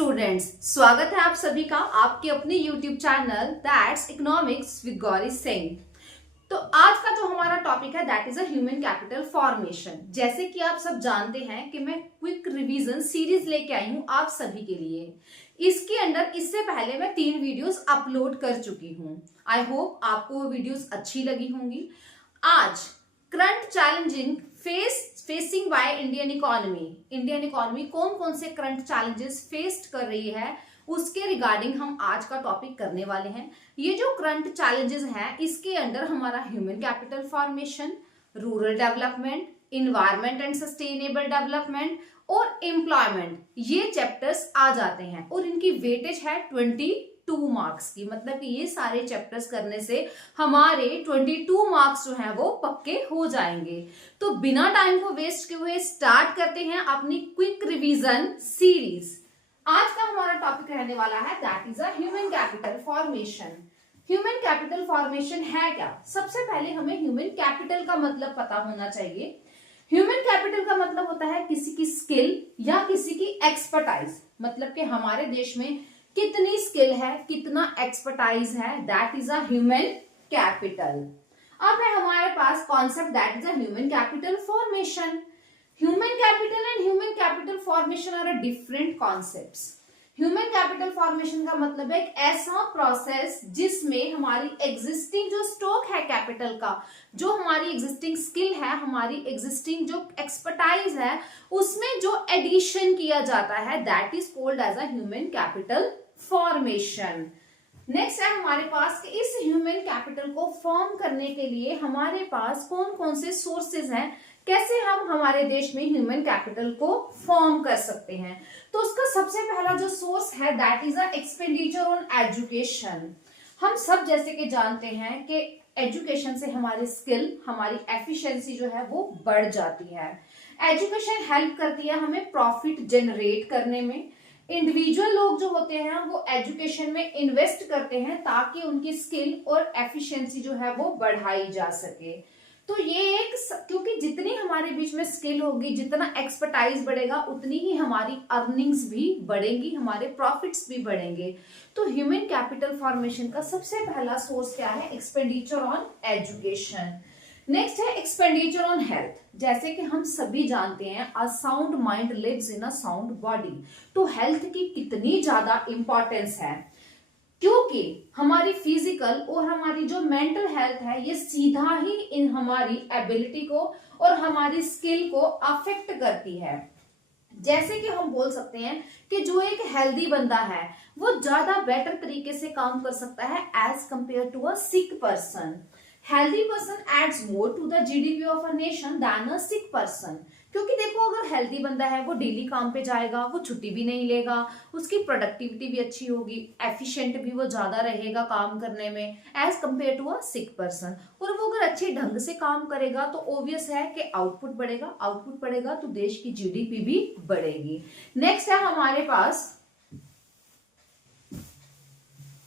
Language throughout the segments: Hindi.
स्टूडेंट्स, स्वागत है आप सभी का आपके अपने YouTube channel that's economics with Gauri Singh. तो आज का जो हमारा टॉपिक है that is a human capital formation. जैसे कि आप सब जानते हैं कि मैं क्विक रिवीजन सीरीज लेके आई हूं आप सभी के लिए। इसके अंदर इससे पहले मैं 3 वीडियोस अपलोड कर चुकी हूं। आई होप आपको वो वीडियोस अच्छी लगी होंगी। आज current challenging facing by Indian economy कौन कौन से करंट चैलेंजेस फेस्ड कर रही है उसके रिगार्डिंग हम आज का टॉपिक करने वाले हैं। ये जो करंट चैलेंजेस हैं इसके अंदर हमारा human capital formation, rural development, environment and sustainable development और एम्प्लॉयमेंट, ये चैप्टर्स आ जाते हैं और इनकी वेटेज है 22 मार्क्स की। मतलब कि ये सारे चैप्टर्स करने से हमारे 22 मार्क्स जो हैं वो पक्के हो जाएंगे। तो बिना टाइम को वेस्ट किए हुए स्टार्ट करते हैं अपनी क्विक रिवीजन सीरीज। आज का हमारा टॉपिक रहने वाला है that is a human capital formation. Human capital formation है क्या? सबसे पहले हमें ह्यूमन कैपिटल का मतलब पता होना चाहिए। ह्यूमन कैपिटल का मतलब होता है किसी की स्किल या किसी की एक्सपर्टाइज। मतलब कि हमारे देश में कितनी स्किल है, कितना एक्सपर्टाइज है, that is a human capital. अब है हमारे पास concept that is a human capital formation. Human capital and human capital formation are different concepts. Human capital formation का मतलब है एक ऐसा प्रोसेस जिसमें हमारी एग्जिस्टिंग जो स्टॉक है कैपिटल का, जो हमारी एग्जिस्टिंग स्किल है, हमारी एग्जिस्टिंग जो एक्सपर्टाइज है, उसमें जो एडिशन किया जाता है that is called as a human capital formation. Next है हमारे पास कि इस ह्यूमन कैपिटल को फॉर्म करने के लिए हमारे पास कौन कौन से सोर्सेज हैं, कैसे हम हमारे देश में ह्यूमन कैपिटल को फॉर्म कर सकते हैं। तो उसका सबसे पहला जो सोर्स है that is a expenditure on education. हम सब जैसे कि जानते हैं कि एजुकेशन से हमारी स्किल, हमारी एफिशिएंसी जो है वो बढ़ जाती है। एजुकेशन हेल्प करती है हमें प्रॉफिट जनरेट करने में। इंडिविजुअल लोग जो होते हैं वो एजुकेशन में इन्वेस्ट करते हैं ताकि उनकी स्किल और एफिशिएंसी जो है वो बढ़ाई जा सके। तो ये एक, क्योंकि जितनी हमारे बीच में स्किल होगी, जितना एक्सपर्टाइज बढ़ेगा, उतनी ही हमारी अर्निंग्स भी बढ़ेंगी, हमारे प्रॉफिट्स भी बढ़ेंगे। तो ह्यूमन कैपिटल फॉर्मेशन का सबसे पहला सोर्स क्या है? Expenditure on education. नेक्स्ट है एक्सपेंडिचर ऑन हेल्थ। जैसे कि हम सभी जानते हैं a sound mind lives in a sound body. तो हेल्थ की कितनी ज्यादा इंपॉर्टेंस है, क्योंकि हमारी फिजिकल और हमारी जो मेंटल हेल्थ है ये सीधा ही इन हमारी एबिलिटी को और हमारी स्किल को अफेक्ट करती है। जैसे कि हम बोल सकते हैं कि जो एक हेल्दी बंदा है वो ज्यादा बेटर तरीके से काम कर सकता है as compared to a sick person. Healthy person adds more to the GDP of a nation than a sick person. क्योंकि देखो, अगर हेल्दी बंदा है वो डेली काम पे जाएगा, वो छुट्टी भी नहीं लेगा, उसकी प्रोडक्टिविटी भी अच्छी होगी, एफिशिएंट भी वो ज्यादा रहेगा काम करने में as compared to a sick person. और वो अगर अच्छे ढंग से काम करेगा तो ऑब्वियस है कि आउटपुट बढ़ेगा तो देश की जीडीपी भी बढ़ेगी। नेक्स्ट है हमारे pass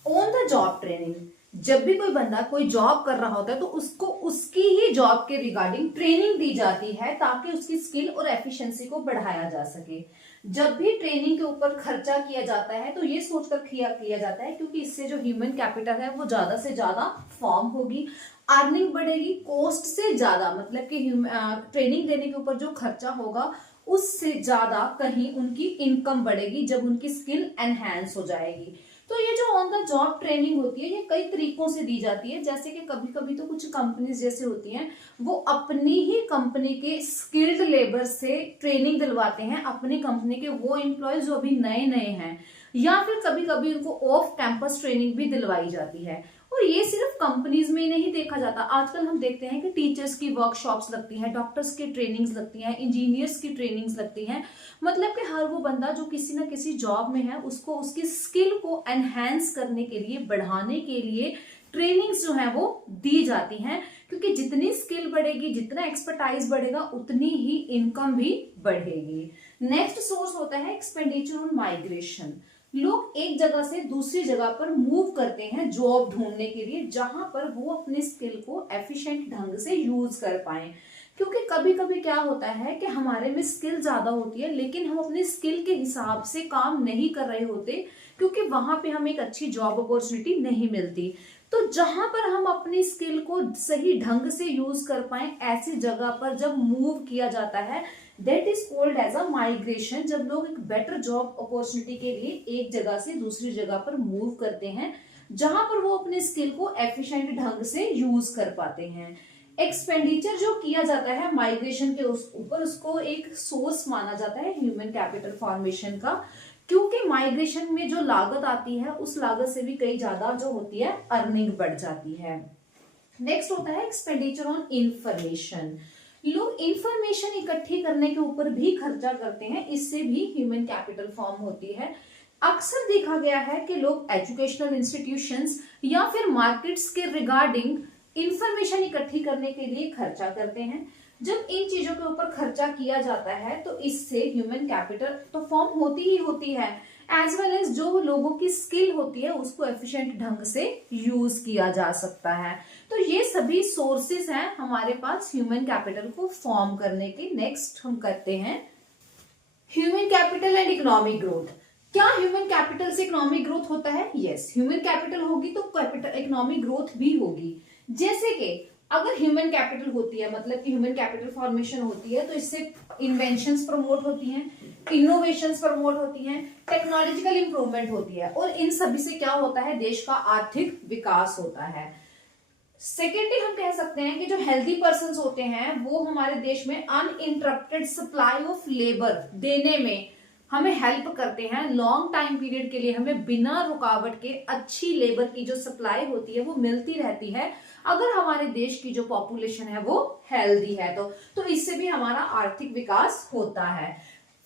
on the job training. जब भी कोई बंदा कोई जॉब कर रहा होता है तो उसको उसकी ही जॉब के रिगार्डिंग ट्रेनिंग दी जाती है ताकि उसकी स्किल और एफिशिएंसी को बढ़ाया जा सके। जब भी ट्रेनिंग के ऊपर खर्चा किया जाता है तो ये सोचकर किया जाता है क्योंकि इससे जो ह्यूमन कैपिटल है वो ज्यादा से ज्यादा फॉर्म होगी, अर्निंग बढ़ेगी कॉस्ट से ज्यादा। मतलब कि ट्रेनिंग देने के ऊपर जो खर्चा होगा उससे ज्यादा कहीं उनकी इनकम बढ़ेगी जब उनकी स्किल एनहांस हो जाएगी। तो ये जो ऑन द जॉब ट्रेनिंग होती है ये कई तरीकों से दी जाती है। जैसे कि कभी कभी तो कुछ कंपनीज जैसे होती हैं वो अपनी ही कंपनी के स्किल्ड लेबर से ट्रेनिंग दिलवाते हैं, अपनी कंपनी के वो एम्प्लॉयज जो अभी नए नए हैं, या फिर कभी कभी उनको ऑफ कैंपस ट्रेनिंग भी दिलवाई जाती है। और ये सिर्फ कंपनीज में नहीं देखा जाता, आजकल हम देखते हैं कि टीचर्स की वर्कशॉप्स लगती हैं, डॉक्टर्स की ट्रेनिंग्स लगती हैं, इंजीनियर्स की ट्रेनिंग्स लगती हैं। मतलब कि हर वो बंदा जो किसी ना किसी जॉब में है उसको उसकी स्किल को एनहांस करने के लिए, बढ़ाने के लिए ट्रेनिंग्स जो है वो दी जाती हैं। क्योंकि जितनी स्किल बढ़ेगी, जितना एक्सपर्टाइज बढ़ेगा, उतनी ही इनकम भी बढ़ेगी। नेक्स्ट सोर्स होता है एक्सपेंडिचर ऑन माइग्रेशन। लोग एक जगह से दूसरी जगह पर मूव करते हैं जॉब ढूंढने के लिए, जहां पर वो अपने स्किल को एफिशिएंट ढंग से यूज कर पाए। क्योंकि कभी कभी क्या होता है कि हमारे में स्किल ज्यादा होती है लेकिन हम अपने स्किल के हिसाब से काम नहीं कर रहे होते, क्योंकि वहां पे हमें एक अच्छी जॉब अपॉर्चुनिटी नहीं मिलती। तो जहां पर हम अपनी स्किल को सही ढंग से यूज कर पाए, ऐसी जगह पर जब मूव किया जाता है, that is called as a migration. जब लोग एक बेटर जॉब अपॉर्चुनिटी के लिए एक जगह से दूसरी जगह पर मूव करते हैं, जहां पर वो अपने स्किल को एफिशिएंट ढंग से यूज कर पाते हैं। एक्सपेंडिचर जो किया जाता है माइग्रेशन के ऊपर, उसको एक सोर्स माना जाता है ह्यूमन कैपिटल फॉर्मेशन का, क्योंकि माइग्रेशन में जो लागत आती है उस लागत से भी कई ज्यादा जो होती है अर्निंग बढ़ जाती है। नेक्स्ट होता है एक्सपेंडिचर ऑन इंफॉर्मेशन। लोग इंफॉर्मेशन इकट्ठी करने के ऊपर भी खर्चा करते हैं, इससे भी ह्यूमन कैपिटल फॉर्म होती है। अक्सर देखा गया है कि लोग एजुकेशनल इंस्टीट्यूशंस या फिर मार्केट्स के रिगार्डिंग इंफॉर्मेशन इकट्ठी करने के लिए खर्चा करते हैं। जब इन चीजों के ऊपर खर्चा किया जाता है तो इससे ह्यूमन कैपिटल तो फॉर्म होती ही होती है, एज वेल एज जो लोगों की स्किल होती है उसको एफिशिएंट ढंग से यूज किया जा सकता है। तो ये सभी सोर्सेस हैं हमारे पास ह्यूमन कैपिटल को फॉर्म करने के। नेक्स्ट हम करते हैं human capital and economic growth. क्या ह्यूमन कैपिटल से इकोनॉमिक ग्रोथ होता है? यस, ह्यूमन कैपिटल होगी तो कैपिटल इकोनॉमिक ग्रोथ भी होगी। जैसे कि अगर ह्यूमन कैपिटल होती है, मतलब कि ह्यूमन कैपिटल फॉर्मेशन होती है, तो इससे इन्वेंशंस प्रमोट होती हैं, इनोवेशंस प्रमोट होती हैं, टेक्नोलॉजिकल इंप्रूवमेंट होती है, और इन सभी से क्या होता है, देश का आर्थिक विकास होता है। सेकेंडली हम कह सकते हैं कि जो हेल्दी पर्संस होते हैं वो हमारे देश में अनइंटरप्टेड सप्लाई ऑफ लेबर देने में हमें हेल्प करते हैं। लॉन्ग टाइम पीरियड के लिए हमें बिना रुकावट के अच्छी लेबर की जो सप्लाई होती है वो मिलती रहती है, अगर हमारे देश की जो पॉपुलेशन है वो हेल्दी है तो इससे भी हमारा आर्थिक विकास होता है।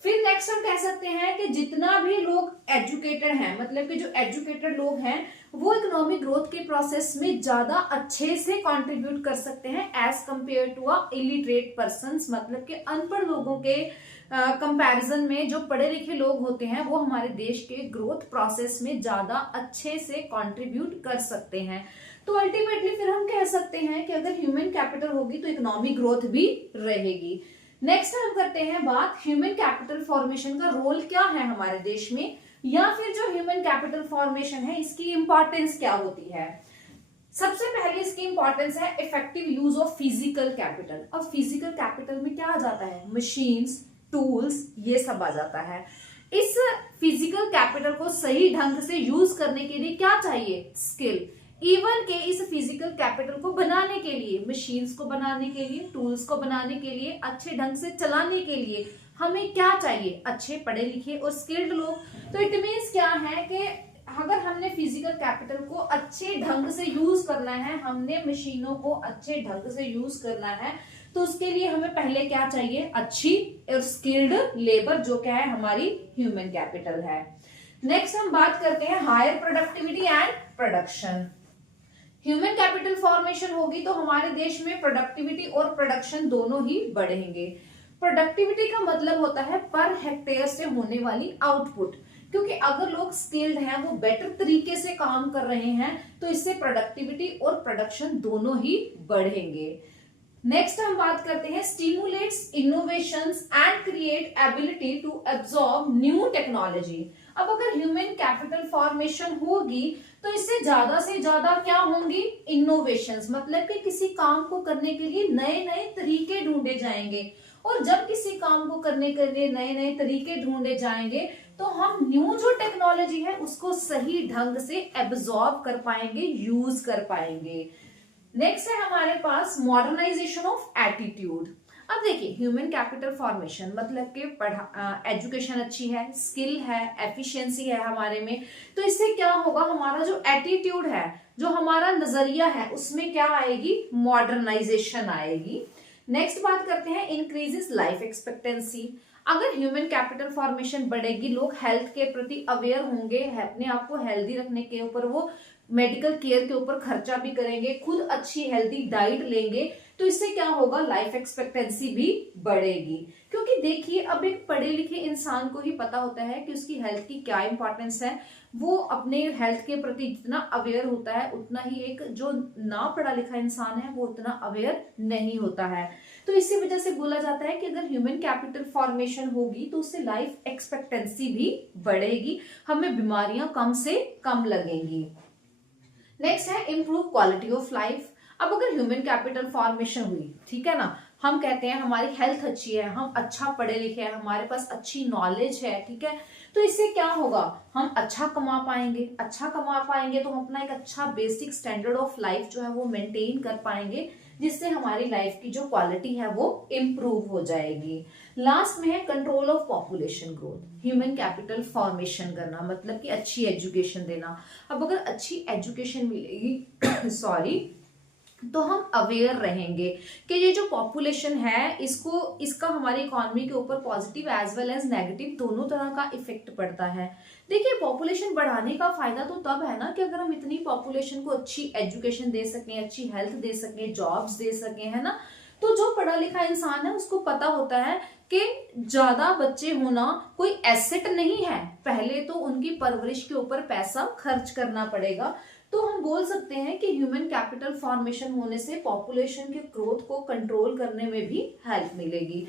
फिर नेक्स्ट हम कह सकते हैं कि जितना भी लोग एजुकेटेड हैं, मतलब कि जो एजुकेटेड लोग हैं वो इकोनॉमिक ग्रोथ के प्रोसेस में ज्यादा अच्छे से कंट्रीब्यूट कर सकते हैं as compared to a illiterate persons, मतलब कि अनपढ़ लोगों के कंपैरिजन में जो पढ़े लिखे लोग होते हैं वो हमारे देश के ग्रोथ प्रोसेस में ज्यादा अच्छे से कंट्रीब्यूट कर सकते हैं। तो अल्टीमेटली फिर हम कह सकते हैं कि अगर ह्यूमन कैपिटल होगी तो इकोनॉमिक ग्रोथ भी रहेगी। नेक्स्ट हम करते हैं बात ह्यूमन कैपिटल फॉर्मेशन का रोल क्या है हमारे देश में, या फिर जो ह्यूमन कैपिटल फॉर्मेशन है इसकी इंपॉर्टेंस क्या होती है। सबसे पहले इसकी इंपॉर्टेंस है effective use of physical capital. अब फिजिकल कैपिटल में क्या आ जाता है, मशीन्स, टूल्स, ये सब आ जाता है। इस फिजिकल कैपिटल को सही ढंग से यूज करने के लिए क्या चाहिए, स्किल। इवन के इस फिजिकल कैपिटल को बनाने के लिए, मशीन्स को बनाने के लिए, टूल्स को बनाने के लिए, अच्छे ढंग से चलाने के लिए हमें क्या चाहिए, अच्छे पढ़े लिखे और स्किल्ड लोग। तो इट मीन्स क्या है कि अगर हमने फिजिकल कैपिटल को अच्छे ढंग से यूज करना है, हमने मशीनों को अच्छे ढंग से यूज करना है, तो उसके लिए हमें पहले क्या चाहिए, अच्छी और स्किल्ड लेबर, जो क्या है हमारी ह्यूमन कैपिटल है। नेक्स्ट हम बात करते हैं higher productivity and production. Human capital formation होगी तो हमारे देश में प्रोडक्टिविटी और प्रोडक्शन दोनों ही बढ़ेंगे। प्रोडक्टिविटी का मतलब होता है पर हेक्टेयर से होने वाली आउटपुट, क्योंकि अगर लोग स्किल्ड हैं, वो बेटर तरीके से काम कर रहे हैं, तो इससे प्रोडक्टिविटी और प्रोडक्शन दोनों ही बढ़ेंगे। नेक्स्ट हम बात करते हैं stimulates innovations and create ability to absorb new technology. अब अगर ह्यूमन कैपिटल फॉर्मेशन होगी तो इससे ज्यादा से ज्यादा क्या होंगी, इनोवेशंस, मतलब कि किसी काम को करने के लिए नए नए तरीके ढूंढे जाएंगे, और जब किसी काम को करने के लिए नए नए तरीके ढूंढे जाएंगे तो हम न्यू जो टेक्नोलॉजी है उसको सही ढंग से एब्जॉर्ब कर पाएंगे, यूज कर पाएंगे। नेक्स्ट है हमारे पास मॉडर्नाइजेशन ऑफ एटीट्यूड। अब देखिए ह्यूमन कैपिटल फॉर्मेशन मतलब कि एजुकेशन अच्छी है, स्किल है, एफिशिएंसी है हमारे में, तो इससे क्या होगा, हमारा जो एटीट्यूड है, जो हमारा नजरिया है, उसमें क्या आएगी, मॉडर्नाइजेशन आएगी। नेक्स्ट बात करते हैं इंक्रीजेस लाइफ एक्सपेक्टेंसी। अगर ह्यूमन कैपिटल फॉर्मेशन बढ़ेगी, लोग हेल्थ के प्रति अवेयर होंगे, अपने आप को हेल्दी रखने के ऊपर वो मेडिकल केयर के ऊपर खर्चा भी करेंगे, खुद अच्छी हेल्दी डाइट लेंगे, तो इससे क्या होगा, लाइफ एक्सपेक्टेंसी भी बढ़ेगी। क्योंकि देखिए अब एक पढ़े लिखे इंसान को ही पता होता है कि उसकी हेल्थ की क्या इंपॉर्टेंस है, वो अपने हेल्थ के प्रति जितना अवेयर होता है उतना ही एक जो ना पढ़ा लिखा इंसान है वो उतना अवेयर नहीं होता है। तो इसी वजह से बोला जाता है कि अगर ह्यूमन कैपिटल फॉर्मेशन होगी तो उससे लाइफ एक्सपेक्टेंसी भी बढ़ेगी, हमें बीमारियां कम से कम लगेंगी। नेक्स्ट है इम्प्रूव क्वालिटी ऑफ लाइफ। अब अगर ह्यूमन कैपिटल फॉर्मेशन हुई, ठीक है ना, हम कहते हैं हमारी हेल्थ अच्छी है, हम अच्छा पढ़े लिखे हैं, हमारे पास अच्छी नॉलेज है, ठीक है, तो इससे क्या होगा, हम अच्छा कमा पाएंगे, अच्छा कमा पाएंगे तो हम अपना एक अच्छा बेसिक स्टैंडर्ड ऑफ लाइफ जो है वो मेंटेन कर पाएंगे, जिससे हमारी लाइफ की जो क्वालिटी है वो इम्प्रूव हो जाएगी। लास्ट में है control of population growth. Human capital formation करना मतलब कि अच्छी एजुकेशन देना। अब अगर अच्छी एजुकेशन मिलेगी सॉरी तो हम अवेयर रहेंगे कि ये जो पॉपुलेशन है इसका हमारी इकोनॉमी के ऊपर positive as well as negative दोनों तरह का इफेक्ट पड़ता है। देखिए पॉपुलेशन बढ़ाने का फायदा तो तब है ना कि अगर हम इतनी पॉपुलेशन को अच्छी एजुकेशन दे सकें, अच्छी हेल्थ दे सकें, जॉब्स दे सकें, है ना। तो जो पढ़ा लिखा इंसान है उसको पता होता है कि ज्यादा बच्चे होना कोई एसेट नहीं है, पहले तो उनकी परवरिश के ऊपर पैसा खर्च करना पड़ेगा। तो हम बोल सकते हैं कि ह्यूमन कैपिटल फॉर्मेशन होने से पॉपुलेशन के ग्रोथ को कंट्रोल करने में भी हेल्प मिलेगी।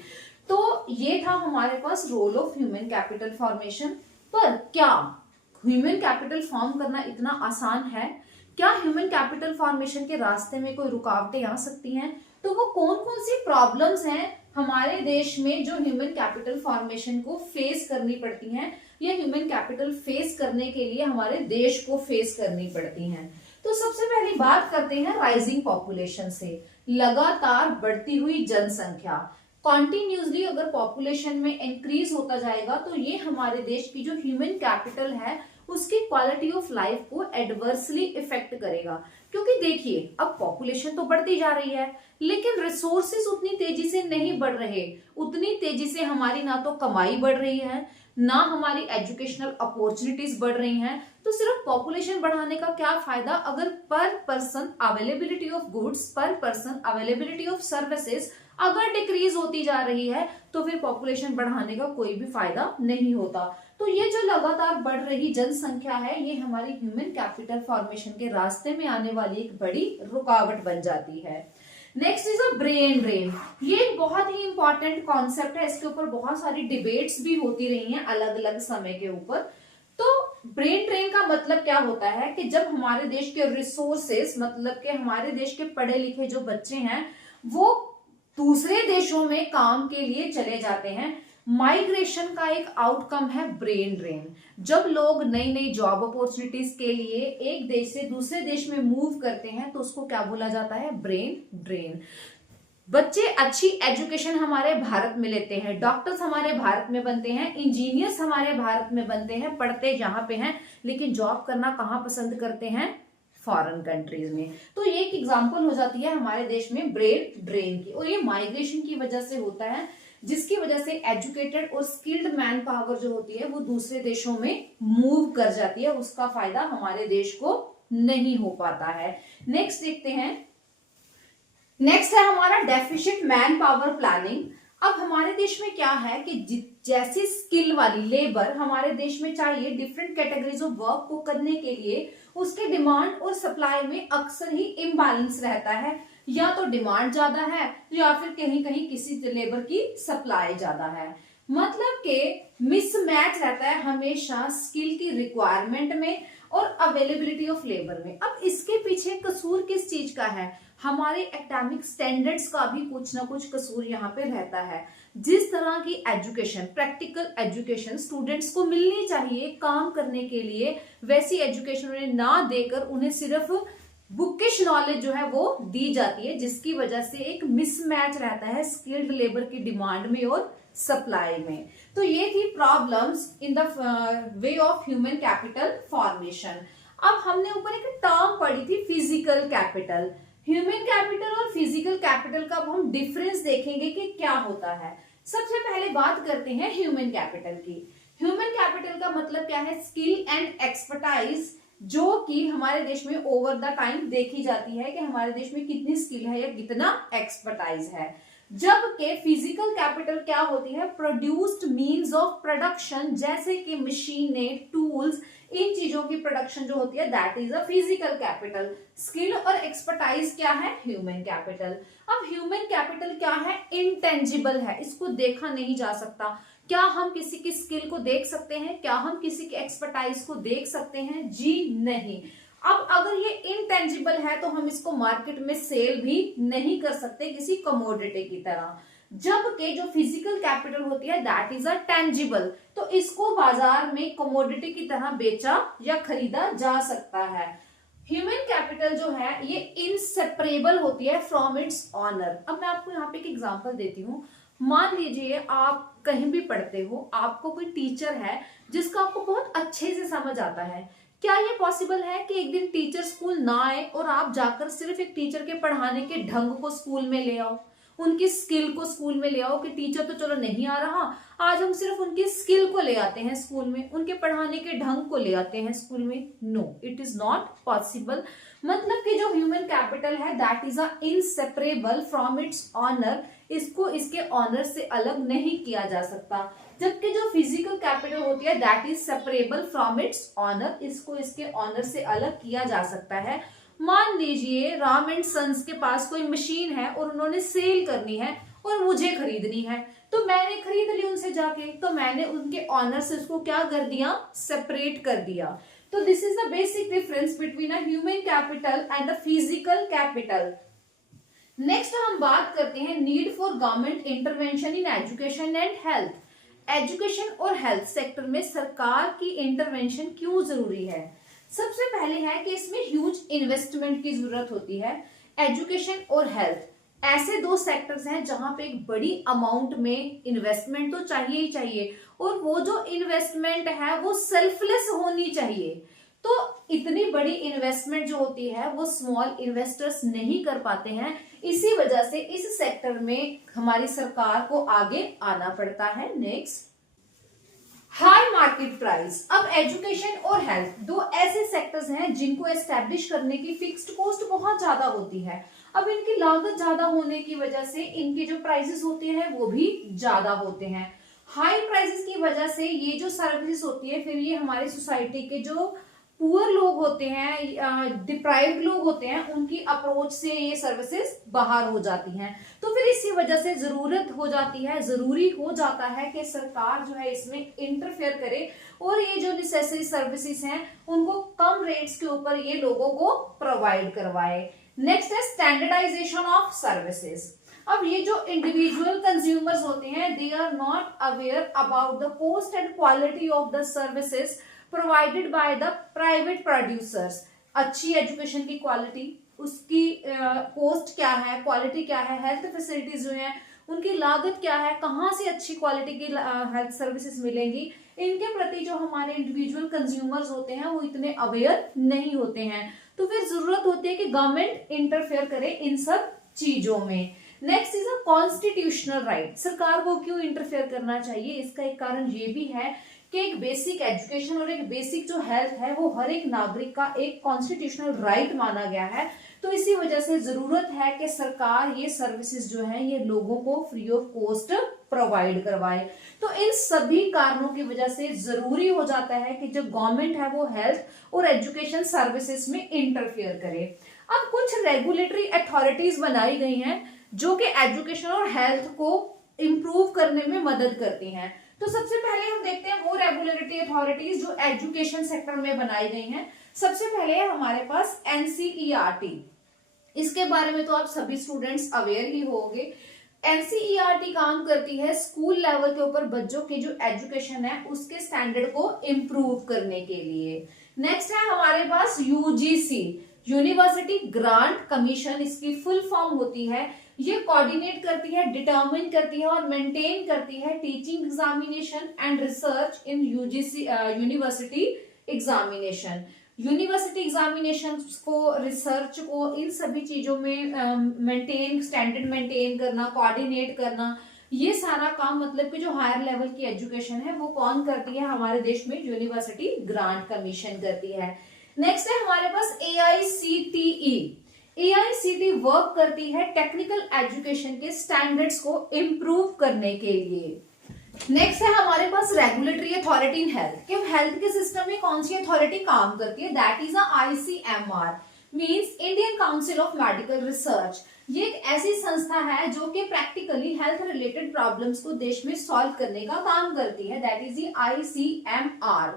तो ये था हमारे पास role of human capital formation. पर क्या ह्यूमन कैपिटल फॉर्म करना इतना आसान है? क्या ह्यूमन कैपिटल फॉर्मेशन के रास्ते में कोई रुकावटें आ सकती हैं? तो वो कौन कौन सी प्रॉब्लम्स हैं हमारे देश में जो ह्यूमन कैपिटल फॉर्मेशन को फेस करनी पड़ती हैं, या ह्यूमन कैपिटल फेस करने के लिए हमारे देश को फेस करनी पड़ती हैं? तो सबसे पहली बात करते हैं राइजिंग पॉपुलेशन से। लगातार बढ़ती हुई जनसंख्या, कॉन्टिन्यूसली अगर पॉपुलेशन में इंक्रीज होता जाएगा तो ये हमारे देश की जो ह्यूमन कैपिटल है उसकी क्वालिटी ऑफ लाइफ को एडवर्सली इफेक्ट करेगा। क्योंकि देखिए अब पॉपुलेशन तो बढ़ती जा रही है लेकिन रिसोर्सेज उतनी तेजी से नहीं बढ़ रहे, उतनी तेजी से हमारी ना तो कमाई बढ़ रही है ना हमारी एजुकेशनल अपॉर्चुनिटीज बढ़ रही हैं। तो सिर्फ पॉपुलेशन बढ़ाने का क्या फायदा अगर पर पर्सन अवेलेबिलिटी ऑफ गुड्स, पर पर्सन अवेलेबिलिटी ऑफ सर्विसेज अगर डिक्रीज होती जा रही है तो फिर पॉपुलेशन बढ़ाने का कोई भी फायदा नहीं होता। तो ये जो लगातार बढ़ रही जनसंख्या है ये हमारी ह्यूमन कैपिटल फॉर्मेशन के रास्ते में आने वाली एक बड़ी रुकावट बन जाती है। Next is a brain drain. ये एक बहुत ही इंपॉर्टेंट कॉन्सेप्ट है, इसके ऊपर बहुत सारी डिबेट्स भी होती रही हैं अलग अलग समय के ऊपर। तो ब्रेन ड्रेन का मतलब क्या होता है कि जब हमारे देश के रिसोर्सेस, मतलब कि हमारे देश के पढ़े लिखे जो बच्चे हैं वो दूसरे देशों में काम के लिए चले जाते हैं। माइग्रेशन का एक आउटकम है ब्रेन ड्रेन। जब लोग नई नई जॉब अपॉर्चुनिटीज के लिए एक देश से दूसरे देश में मूव करते हैं तो उसको क्या बोला जाता है? Brain drain. बच्चे अच्छी एजुकेशन हमारे भारत में लेते हैं, डॉक्टर्स हमारे भारत में बनते हैं, इंजीनियर्स हमारे भारत में बनते हैं, पढ़ते यहाँ पे हैं, लेकिन जॉब करना कहाँ पसंद करते हैं? फॉरेन कंट्रीज में। तो ये एक एग्जांपल हो जाती है हमारे देश में ब्रेन ड्रेन की, और ये माइग्रेशन की वजह से होता है जिसकी वजह से एजुकेटेड और स्किल्ड मैन पावर जो होती है वो दूसरे देशों में मूव कर जाती है, उसका फायदा हमारे देश को नहीं हो पाता है। नेक्स्ट देखते हैं, नेक्स्ट है हमारा डेफिशिएंट मैन पावर प्लानिंग। अब हमारे देश में क्या है कि जैसी स्किल वाली लेबर हमारे देश में चाहिए डिफरेंट कैटेगरीज ऑफ वर्क को करने के लिए, उसके डिमांड और सप्लाई में अक्सर ही इम्बैलेंस रहता है। या तो डिमांड ज्यादा है या फिर कहीं कहीं किसी लेबर की सप्लाई ज्यादा है, मतलब कि मिसमैच रहता है हमेशा स्किल की रिक्वायरमेंट में और अवेलेबिलिटी ऑफ लेबर में। अब इसके पीछे कसूर किस चीज का है? हमारे एकेडमिक स्टैंडर्ड्स का भी कुछ ना कुछ कसूर यहाँ पे रहता है। जिस तरह की एजुकेशन, प्रैक्टिकल एजुकेशन स्टूडेंट्स को मिलनी चाहिए काम करने के लिए, वैसी एजुकेशन उन्हें ना देकर उन्हें सिर्फ बुकिश नॉलेज जो है वो दी जाती है, जिसकी वजह से एक मिसमैच रहता है स्किल्ड लेबर की डिमांड में और सप्लाई में। तो ये थी problems in the way of human capital formation. अब हमने ऊपर एक टर्म पढ़ी थी फिजिकल कैपिटल। ह्यूमन कैपिटल और फिजिकल कैपिटल का अब हम डिफरेंस देखेंगे कि क्या होता है। सबसे पहले बात करते हैं ह्यूमन कैपिटल की। ह्यूमन कैपिटल का मतलब क्या है? स्किल एंड एक्सपर्टाइज जो कि हमारे देश में ओवर द टाइम देखी जाती है कि हमारे देश में कितनी स्किल है या कितना एक्सपर्टाइज है। जबकि फिजिकल कैपिटल क्या होती है, प्रोड्यूस्ड मीन्स ऑफ प्रोडक्शन, जैसे कि मशीनें, टूल्स, इन चीजों की प्रोडक्शन जो होती है that is a physical capital. Skill और एक्सपर्टाइज क्या है, ह्यूमन कैपिटल। अब ह्यूमन कैपिटल क्या है, इंटेंजिबल है, इसको देखा नहीं जा सकता। क्या हम किसी की स्किल को देख सकते हैं, क्या हम किसी की एक्सपर्टाइज को देख सकते हैं, जी नहीं। अब अगर ये इनटेंजिबल है तो हम इसको मार्केट में सेल भी नहीं कर सकते किसी कमोडिटी की तरह। जबकि जो फिजिकल कैपिटल होती है दैट इज अ टेंजिबल, तो इसको बाजार में कमोडिटी की तरह बेचा या खरीदा जा सकता है। ह्यूमन कैपिटल जो है ये इनसेपरेबल होती है फ्रॉम इट्स ऑनर। अब मैं आपको यहाँ पे एक एग्जांपल देती हूँ। मान लीजिए आप कहीं भी पढ़ते हो, आपको कोई टीचर है जिसका आपको बहुत अच्छे से समझ आता है। क्या ये पॉसिबल है कि एक दिन टीचर स्कूल ना आए और आप जाकर सिर्फ एक टीचर के पढ़ाने के ढंग को स्कूल में ले आओ, उनकी स्किल को स्कूल में ले आओ कि टीचर तो चलो नहीं आ रहा, आज हम सिर्फ उनकी स्किल को ले आते हैं स्कूल में, उनके पढ़ाने के ढंग को ले आते हैं स्कूल में? No, it is not possible. मतलब कि जो ह्यूमन कैपिटल है that is a inseparable from its owner, इसको इसके ऑनर से अलग नहीं किया जा सकता। जबकि जो फिजिकल कैपिटल होती है that is separable from its owner, इसको इसके ऑनर से अलग किया जा सकता है। मान लीजिए राम एंड सन्स के पास कोई मशीन है और उन्होंने सेल करनी है और मुझे खरीदनी है, तो मैंने खरीद ली उनसे जाके, तो मैंने उनके ऑनर से उसको क्या कर दिया, सेपरेट कर दिया। तो this is the basic difference between a human capital and a physical capital. Next हम बात करते हैं need for government intervention in education and health. Education और हेल्थ सेक्टर में सरकार की इंटरवेंशन क्यों जरूरी है? सबसे पहले है कि इसमें ह्यूज इन्वेस्टमेंट की जरूरत होती है। एजुकेशन और हेल्थ ऐसे दो सेक्टर्स हैं जहां पे एक बड़ी अमाउंट में इन्वेस्टमेंट तो चाहिए ही चाहिए, और वो जो इन्वेस्टमेंट है वो सेल्फलेस होनी चाहिए। तो इतनी बड़ी इन्वेस्टमेंट जो होती है वो स्मॉल इन्वेस्टर्स नहीं कर पाते हैं, इसी वजह से इस सेक्टर में हमारी सरकार को आगे आना पड़ता है। Next, high market price. अब एजुकेशन और हेल्थ दो ऐसे सेक्टर्स हैं जिनको एस्टेब्लिश करने की फिक्स्ड कॉस्ट बहुत ज्यादा होती है। अब इनकी लागत ज्यादा होने की वजह से इनके जो प्राइसेस होते हैं वो भी ज्यादा होते हैं। हाई प्राइसेस की वजह से ये जो सर्विसेज होती है, फिर ये हमारी सोसाइटी के जो पुअर लोग होते हैं, डिप्राइव्ड लोग होते हैं, उनकी अप्रोच से ये सर्विसेज बाहर हो जाती हैं। तो फिर इसी वजह से जरूरत हो जाती है, जरूरी हो जाता है कि सरकार जो है इसमें इंटरफेयर करे और ये जो नेसेसरी सर्विसेज हैं उनको कम रेट्स के ऊपर ये लोगों को प्रोवाइड करवाए। नेक्स्ट है स्टैंडर्डाइजेशन ऑफ सर्विसेज। अब ये जो इंडिविजुअल कंज्यूमर्स होते हैं they are not aware about the cost and quality of the services provided by the private producers. अच्छी एजुकेशन की क्वालिटी, उसकी कॉस्ट क्या है, क्वालिटी क्या है, हेल्थ फैसिलिटीज जो है उनकी लागत क्या है, कहाँ से अच्छी क्वालिटी की हेल्थ सर्विसेज मिलेंगी, इनके प्रति जो हमारे इंडिविजुअल कंज्यूमर्स होते हैं वो इतने अवेयर नहीं होते हैं। तो फिर जरूरत होती है कि गवर्नमेंट इंटरफेयर करे इन सब चीजों में। Next is a constitutional right. सरकार को क्यों इंटरफेयर करना चाहिए? इसका एक कारण ये भी है कि एक बेसिक एजुकेशन और एक बेसिक जो हेल्थ है वो हर एक नागरिक का एक कॉन्स्टिट्यूशनल राइट माना गया है। तो इसी वजह से जरूरत है कि सरकार ये सर्विसेज जो है ये लोगों को फ्री ऑफ कॉस्ट प्रोवाइड करवाए। तो इन सभी कारणों की वजह से जरूरी हो जाता है कि जो गवर्नमेंट है वो हेल्थ और एजुकेशन सर्विसेज में इंटरफेयर करे। अब कुछ रेगुलेटरी अथॉरिटीज बनाई गई हैं जो कि एजुकेशन और हेल्थ को इम्प्रूव करने में मदद करती हैं। तो सबसे पहले हम देखते हैं वो रेगुलेटरी अथॉरिटीज जो एजुकेशन सेक्टर में बनाई गई हैं। सबसे पहले है हमारे पास एनसीईआरटी। इसके बारे में तो आप सभी स्टूडेंट्स अवेयर ही होंगे। एनसीईआरटी काम करती है स्कूल लेवल के ऊपर बच्चों की जो एजुकेशन है उसके स्टैंडर्ड को इम्प्रूव करने के लिए। नेक्स्ट है हमारे पास यूजीसी, यूनिवर्सिटी ग्रांट कमीशन, इसकी फुल फॉर्म होती है। ये कोऑर्डिनेट करती है, डिटरमिन करती है और मेंटेन करती है teaching examination and research in UGC university examination. University examination को, रिसर्च को, इन सभी चीजों में मेंटेन, स्टैंडर्ड मेंटेन करना, कोऑर्डिनेट करना, ये सारा काम मतलब कि जो हायर लेवल की एजुकेशन है वो कौन करती है हमारे देश में? यूनिवर्सिटी ग्रांट कमीशन करती है। नेक्स्ट है हमारे पास AICTE। AICTE वर्क करती है टेक्निकल एजुकेशन के स्टैंडर्ड्स को इम्प्रूव करने के लिए। नेक्स्ट है हमारे पास रेगुलेटरी अथॉरिटी इन हेल्थ, कि हेल्थ के सिस्टम में कौन सी अथॉरिटी काम करती है, that is ICMR, means Indian council of medical research. ये एक ऐसी संस्था है जो कि प्रैक्टिकली हेल्थ रिलेटेड प्रॉब्लम्स को देश में सॉल्व करने का काम करती है, दैट इज दी ICMR।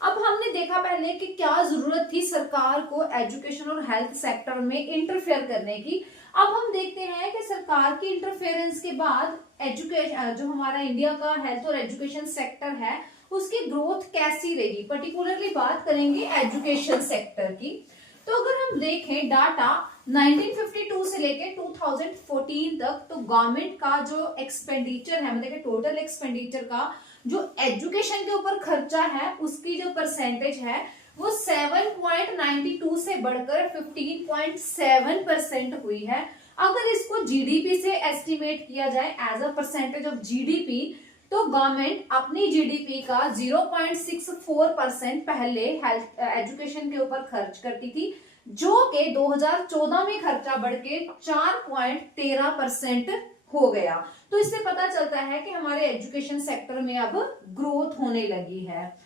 अब हमने देखा पहले कि क्या जरूरत थी सरकार को एजुकेशन और हेल्थ सेक्टर में इंटरफेयर करने की। अब हम देखते हैं कि सरकार की इंटरफेरेंस के बाद एजुकेशन, जो हमारा इंडिया का हेल्थ और एजुकेशन सेक्टर है, उसकी ग्रोथ कैसी रही। पर्टिकुलरली बात करेंगे एजुकेशन सेक्टर की। तो अगर हम देखें डाटा 1952 से लेके 2014 तक, तो गवर्नमेंट का जो एक्सपेंडिचर है, मतलब टोटल एक्सपेंडिचर का जो एजुकेशन के ऊपर खर्चा है, उसकी जो परसेंटेज है वो 7.92 से बढ़कर 15.7% हुई है। अगर इसको जीडीपी से एस्टिमेट किया जाए as a percentage of GDP, तो गवर्नमेंट अपनी जीडीपी का 0.64% पहले हेल्थ एजुकेशन के ऊपर खर्च करती थी, जो कि 2014 में खर्चा बढ़ के 4.13% हो गया। तो इससे पता चलता है कि हमारे एजुकेशन सेक्टर में अब ग्रोथ होने लगी है।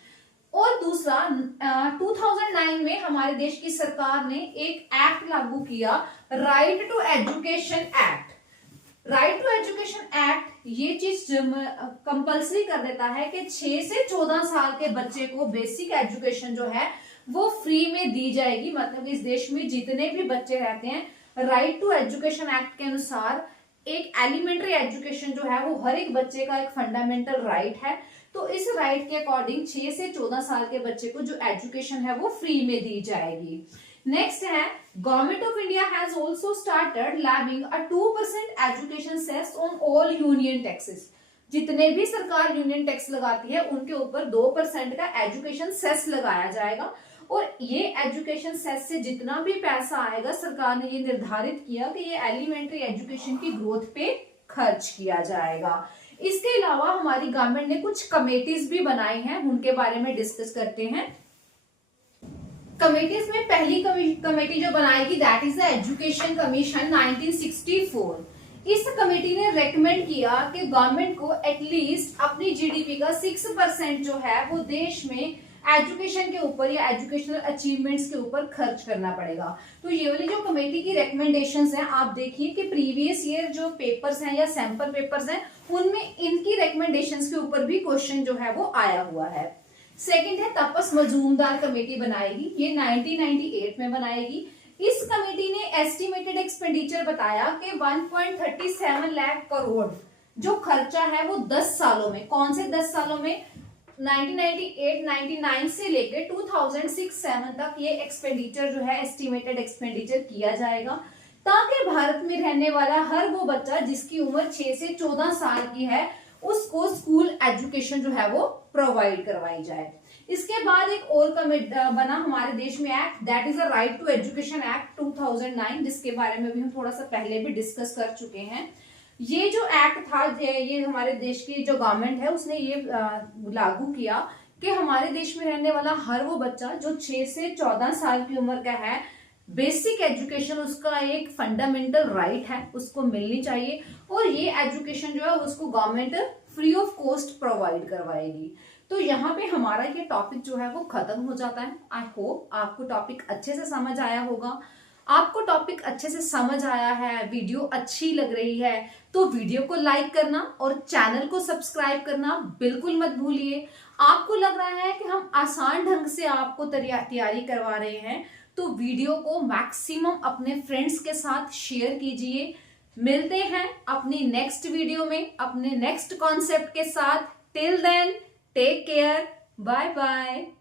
और दूसरा 2009 में हमारे देश की सरकार ने एक एक्ट लागू किया, right to education act. Right to education act ये चीज कंपल्सरी कर देता है कि 6 से 14 साल के बच्चे को बेसिक एजुकेशन जो है वो फ्री में दी जाएगी। मतलब इस देश में जितने भी बच्चे रहते हैं, राइट टू एजुकेशन एक्ट के अनुसार एक एलिमेंट्री एजुकेशन जो है वो हर एक बच्चे का एक फंडामेंटल राइट है। तो इस राइट के अकॉर्डिंग 6 से 14 साल के बच्चे को जो एजुकेशन है वो फ्री में दी जाएगी। नेक्स्ट है government of India has also started levying a 2% education cess on all union taxes. जितने भी सरकार यूनियन टैक्स लगाती है उनके ऊपर 2% का एजुकेशन सेस लगाया जाएगा। और ये एजुकेशन सेस से जितना भी पैसा आएगा, सरकार ने ये निर्धारित किया कि ये एलिमेंट्री एजुकेशन की ग्रोथ पे खर्च किया जाएगा। इसके अलावा हमारी गवर्नमेंट ने कुछ कमेटीज भी बनाई हैं, उनके बारे में डिस्कस करते हैं। कमेटीज में पहली कमेटी जो बनाएगी that is the education commission 1964। इस कमेटी ने रेकमेंड किया कि गवर्नमेंट को एटलीस्ट अपनी जीडीपी का 6% जो है वो देश में एजुकेशन के ऊपर या एजुकेशनल अचीवमेंट्स के ऊपर खर्च करना पड़ेगा। तो ये वाली जो कमेटी की रिकमेंडेशंस हैं, आप देखिए कि प्रीवियस ईयर जो पेपर्स हैं या सैंपल पेपर्स हैं, उनमें इनकी रिकमेंडेशंस के ऊपर भी क्वेश्चन जो है वो आया हुआ है। सेकंड है तपस मजूमदार कमेटी बनाएगी, ये 1998 में बनाएगी। इस कमेटी ने एस्टिमेटेड एक्सपेंडिचर बताया कि 1.37 लाख करोड़ जो खर्चा है वो 10 सालों में, कौन से 10 सालों में, 1998-99 से लेकर 2006-07 तक ये एक्सपेंडिचर जो है एस्टिमेटेड एक्सपेंडिचर किया जाएगा, ताकि भारत में रहने वाला हर वो बच्चा जिसकी उम्र 6 से 14 साल की है उसको स्कूल एजुकेशन जो है वो प्रोवाइड करवाई जाए। इसके बाद एक और बना हमारे देश में act, that is a right to education act 2009, जिसके बारे में भी हम थोड़ा सा पहले भी डिस्कस कर चुके हैं। ये जो एक्ट था, ये हमारे देश की जो गवर्नमेंट है उसने ये लागू किया कि हमारे देश में रहने वाला हर वो बच्चा जो 6 से 14 साल की उम्र का है, बेसिक एजुकेशन उसका एक फंडामेंटल राइट है, उसको मिलनी चाहिए। और ये एजुकेशन जो है उसको government free of cost provide करवाएगी। तो यहाँ पे हमारा ये टॉपिक जो है वो खत्म हो जाता है। आई होप आपको टॉपिक अच्छे से समझ आया होगा। आपको टॉपिक अच्छे से समझ आया है, वीडियो अच्छी लग रही है, तो वीडियो को लाइक करना और चैनल को सब्सक्राइब करना बिल्कुल मत भूलिए। आपको लग रहा है कि हम आसान ढंग से आपको तैयारी करवा रहे हैं, तो वीडियो को मैक्सिमम अपने फ्रेंड्स के साथ शेयर कीजिए। मिलते हैं अपनी नेक्स्ट वीडियो में अपने नेक्स्ट कॉन्सेप्ट के साथ। Till then take care, bye bye.